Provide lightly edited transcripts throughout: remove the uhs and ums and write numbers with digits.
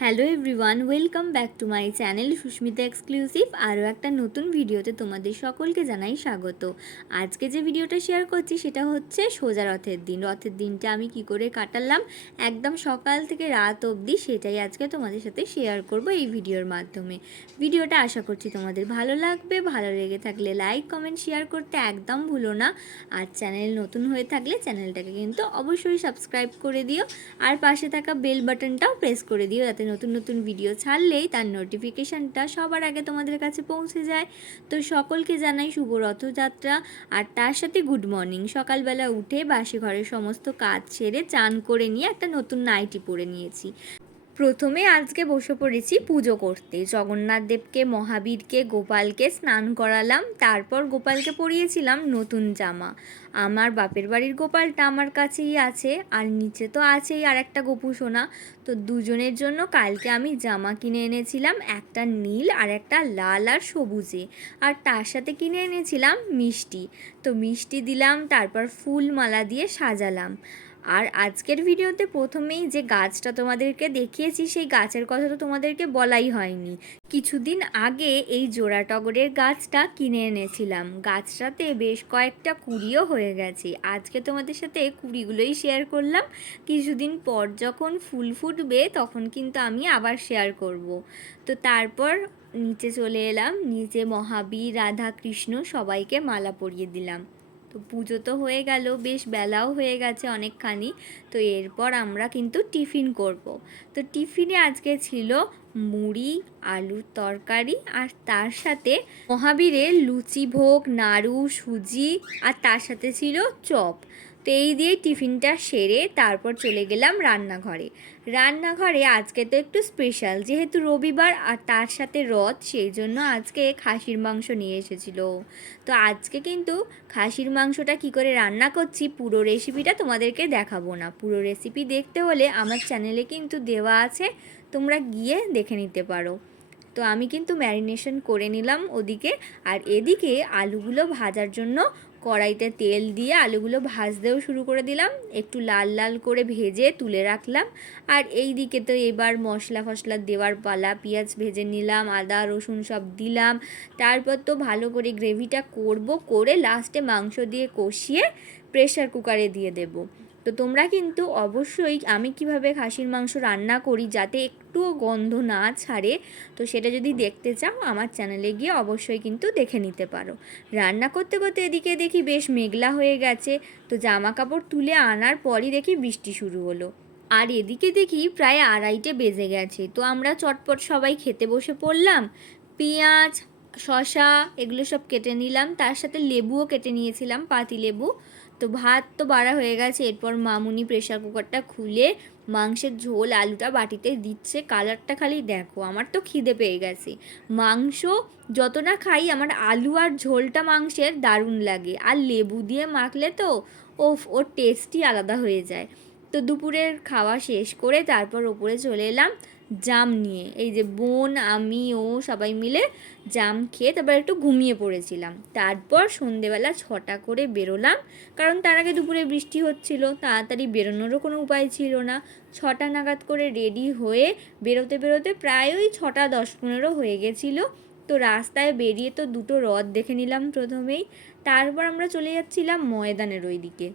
Hello everyone, welcome back to my channel Susmita exclusive. আরও একটা নতুন ভিডিওতে তোমাদের সকলকে জানাই স্বাগত। আজকে যে ভিডিওটা শেয়ার করছি সেটা হচ্ছে সোজা রথের দিন। রথের দিনটা আমি কি করে কাটালাম একদম সকাল থেকে রাত অবধি, সেটাই আজকে তোমাদের সাথে শেয়ার করব এই ভিডিওর মাধ্যমে। ভিডিওটা আশা করছি তোমাদের ভালো লাগবে। ভালো লেগে থাকলে লাইক কমেন্ট শেয়ার করতে একদম ভুলো না। আর চ্যানেল নতুন হয়ে থাকলে চ্যানেলটাকে কিন্তু অবশ্যই সাবস্ক্রাইব করে দিও, আর পাশে থাকা বেল বাটনটাও প্রেস করে দিও, যাতে নতুন নতুন ভিডিও ছাড়লেই তার নোটিফিকেশানটা সবার আগে তোমাদের কাছে পৌঁছে যায়। তো সকলকে জানাই শুভ রথযাত্রা, আর তার সাথে গুড মর্নিং। সকালবেলা উঠে বাসি ঘরের সমস্ত কাজ সেরে চান করে নিয়ে একটা নতুন নাইটি পরে নিয়েছি। প্রথমে আজকে বসে পড়েছি পুজো করতে। জগন্নাথ দেবকে, মহাবীরকে, গোপালকে স্নান করালাম, তারপর গোপালকে পরিয়েছিলাম নতুন জামা। আমার বাপের বাড়ির গোপালটা আমার কাছেই আছে, আর নিচে তো আছেই আর একটা গোপু সোনা। তো দুজনের জন্য কালকে আমি জামা কিনে এনেছিলাম, একটা নীল আর একটা লাল আর সবুজে, আর তার সাথে কিনে এনেছিলাম মিষ্টি। তো মিষ্টি দিলাম, তারপর ফুল মালা দিয়ে সাজালাম। আর আজকের ভিডিওতে প্রথমেই যে গাছটা তোমাদেরকে দেখিয়েছি সেই গাছের কথা তো তোমাদেরকে বলাই হয়নি। কিছুদিন আগে এই জোড়া টগরের গাছটা কিনে এনেছিলাম। গাছটাতে বেশ কয়েকটা কুড়িও হয়ে গেছে। আজকে তোমাদের সাথে কুড়িগুলোই শেয়ার করলাম। কিছুদিন পর যখন ফুল ফুটবে তখন কিন্তু আমি আবার শেয়ার করব। তো তারপর নিচে চলে এলাম। নিচে মহাবীর, রাধা, কৃষ্ণ সবাইকে মালা পরিয়ে দিলাম। তো পুজো তো হয়ে গেল, বেশ বেলাও হয়ে গেছে অনেকখানি। তো এরপর আমরা কিন্তু টিফিন করব। তো টিফিনে আজকে ছিল মুড়ি, আলুর তরকারি, আর তার সাথে মহাবীরের লুচি ভোগ, নাড়ু, সুজি, আর তার সাথে ছিল চপ। তো এই দিয়ে টিফিনটা সেরে তারপর চলে গেলাম রান্নাঘরে। রান্নাঘরে আজকে তো একটু স্পেশাল, যেহেতু রবিবার আর তার সাথে রথ, সেই জন্য আজকে খাসির মাংস নিয়ে এসেছিলো। তো আজকে কিন্তু খাসির মাংসটা কি করে রান্না করছি পুরো রেসিপিটা তোমাদেরকে দেখাবো না। পুরো রেসিপি দেখতে হলে আমার চ্যানেলে কিন্তু দেওয়া আছে, তোমরা গিয়ে দেখে নিতে পারো। তো আমি কিন্তু ম্যারিনেশন করে নিলাম ওদিকে, আর এদিকে আলুগুলো ভাজার জন্য কড়াইতে তেল দিয়ে আলুগুলো ভাজতেও শুরু করে দিলাম। একটু লাল লাল করে ভেজে তুলে রাখলাম। আর এই দিকে তো এবার মশলা ফসলা দেওয়ার পালা। পেঁয়াজ ভেজে নিলাম, আদা রসুন সব দিলাম। তারপর তো ভালো করে গ্রেভিটা করে লাস্টে মাংস দিয়ে কষিয়ে প্রেশার কুকারে দিয়ে দেবো। তো তোমরা কিন্তু অবশ্যই আমি কিভাবে খাসির মাংস রান্না করি যাতে একটুও গন্ধ না ছাড়ে, তো সেটা যদি দেখতে চাও আমার চ্যানেলে গিয়ে অবশ্যই কিন্তু দেখে নিতে পারো। রান্না করতে করতে এদিকে দেখি বেশ মেঘলা হয়ে গেছে। তো জামা কাপড় তুলে আনার পরই দেখি বৃষ্টি শুরু হলো। আর এদিকে দেখি প্রায় 2:30 বেজে গেছে। তো আমরা চটপট সবাই খেতে বসে পড়লাম। পেঁয়াজ, শসা এগুলো সব কেটে নিলাম, তার সাথে লেবুও কেটে নিয়েছিলাম, পাতি লেবু। তো ভাত তো বাড়া হয়ে গেছে। এরপর মামুনি প্রেশার কুকারটা খুলে মাংসের ঝোল আলুটা বাটিতে দিচ্ছে। কালারটা খালি দেখো, আমার তো খিদে পেয়ে গেছে। মাংস যত না খাই, আমার আলু আর ঝোলটা মাংসের দারুণ লাগে। আর লেবু দিয়ে মাখলে তো ওর টেস্টই আলাদা হয়ে যায়। তো দুপুরের খাওয়া শেষ করে তারপর ওপরে চলে এলাম জাম নিয়ে। এই যে বোন, আমি, ও সবাই মিলে জাম খেয়ে তারপর একটু ঘুমিয়ে পড়েছিলাম। তারপর সন্ধেবেলা 6টা করে বেরোলাম, কারণ তার আগে দুপুরে বৃষ্টি হচ্ছিল, তাড়াতাড়ি বেরোনোরও কোনো উপায় ছিল না। 6টা নাগাদ করে রেডি হয়ে বেরোতে বেরোতে প্রায় ওই 6টা 10-15 হয়ে গেছিলো। তো রাস্তায় বেরিয়ে তো দুটো রথ দেখে নিলাম প্রথমেই। তারপর আমরা চলে যাচ্ছিলাম ময়দানের ওই দিকে।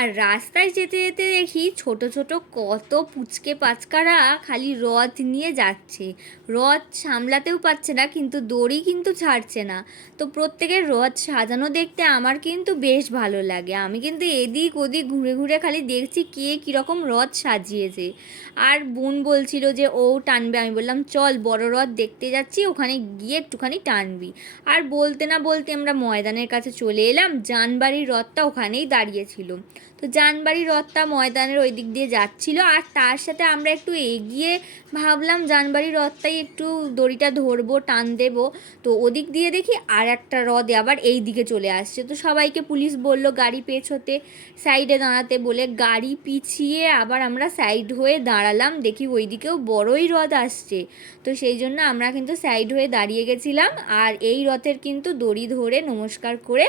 আর রাস্তায় যেতে যেতে দেখি ছোট ছোট কত পুচকে পাচকারা খালি রথ নিয়ে যাচ্ছে। রথ সামলাতেও পারছে না, কিন্তু দড়ি কিন্তু ছাড়ছে না। তো প্রত্যেকের রথ সাজানো দেখতে আমার কিন্তু বেশ ভালো লাগে। আমি কিন্তু এদিক ওদিক ঘুরে ঘুরে খালি দেখছি কে কীরকম রথ সাজিয়েছে। আর বোন বলছিল যে ও টানবে, আমি বললাম চল বড় রথ দেখতে যাচ্ছি, ওখানে গিয়ে একটুখানি টানবি। আর বলতে না বলতে আমরা ময়দানের কাছে চলে এলাম। জানবাড়ির রথটা ওখানেই দাঁড়িয়েছিল। তো জানবাড়ির রথটা ময়দানের ওই দিক দিয়ে যাচ্ছিলো, আর তার সাথে আমরা একটু এগিয়ে ভাবলাম জানবাড়ির রথটাই একটু দড়িটা ধরবো, টান দেবো। তো ওদিক দিয়ে দেখি আর একটা রথ আবার এই দিকে চলে আসছে। তো সবাইকে পুলিশ বললো গাড়ি পেছোতে, সাইডে দাঁড়াতে বলে। গাড়ি পিছিয়ে আবার আমরা সাইড হয়ে দাঁড়ালাম, দেখি ওই দিকেও বড়ই রথ আসছে। তো সেই জন্য আমরা কিন্তু সাইড হয়ে দাঁড়িয়ে গেছিলাম, আর এই রথের কিন্তু দড়ি ধরে নমস্কার করে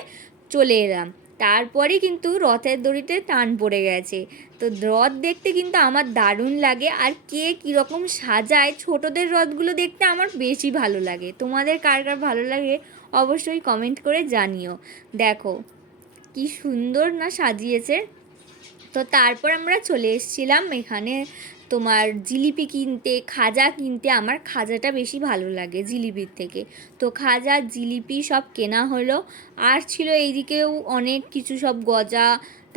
চলে এলাম। তারপরে কিন্তু রথের দড়িতে টান পড়ে গেছে। তো রথ দেখতে কিন্তু আমার দারুণ লাগে, আর কে কীরকম সাজায়, ছোটোদের রথগুলো দেখতে আমার বেশি ভালো লাগে। তোমাদের কার কার ভালো লাগে অবশ্যই কমেন্ট করে জানিও। দেখো কি সুন্দর না সাজিয়েছে। তো তারপর আমরা চলে এসেছিলাম এখানে তোমার জিলিপি কিনতে, খাজা কিনতে। আমার খাজাটা বেশি ভালো লাগে জিলিপির থেকে। তো খাজা জিলিপি সব কেনা হলো। আর ছিল এইদিকেও অনেক কিছু, সব গজা,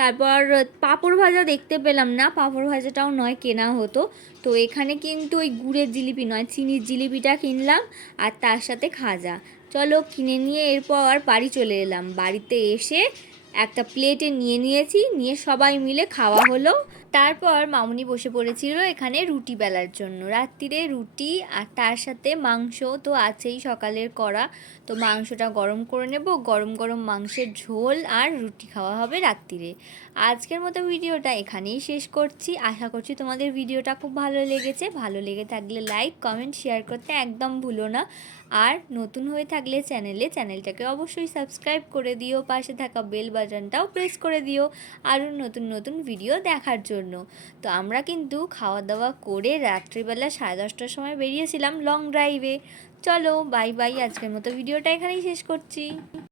তারপর পাঁপড় ভাজা দেখতে পেলাম না, পাঁপড় ভাজাটাও নয় কেনা হতো। তো এখানে কিন্তু ওই গুড়ের জিলিপি নয়, চিনির জিলিপিটা কিনলাম, আর তার সাথে খাজা। চলো কিনে নিয়ে এরপর বাড়ি চলে এলাম। বাড়িতে এসে একটা প্লেটে নিয়েছি, নিয়ে সবাই মিলে খাওয়া হলো। তারপর মামুনি বসে পড়েছিল এখানে রুটি বেলার জন্য, রাত্রিরে রুটি আর তার সাথে মাংস তো আছেই সকালের করা। তো মাংসটা গরম করে নেব, গরম গরম মাংসের ঝোল আর রুটি খাওয়া হবে রাত্রিরে। আজকের মতো ভিডিওটা এখানেই শেষ করছি। আশা করছি তোমাদের ভিডিওটা খুব ভালো লেগেছে। ভালো লেগে থাকলে লাইক, কমেন্ট, শেয়ার করতে একদম ভুলো না। আর নতুন হয়ে থাকলে চ্যানেলটাকে অবশ্যই সাবস্ক্রাইব করে দিও, পাশে থাকা বেল বাটনটাও প্রেস করে দিও আরও নতুন নতুন ভিডিও দেখার জন্য। তো আমরা কিন্তু খাওয়া দাওয়া করে রাত্রিবেলা 10:30টার সময় বেরিয়েছিলাম লং ড্রাইভে। চলো বাই বাই, আজকের মতো ভিডিওটা এখানেই শেষ করছি।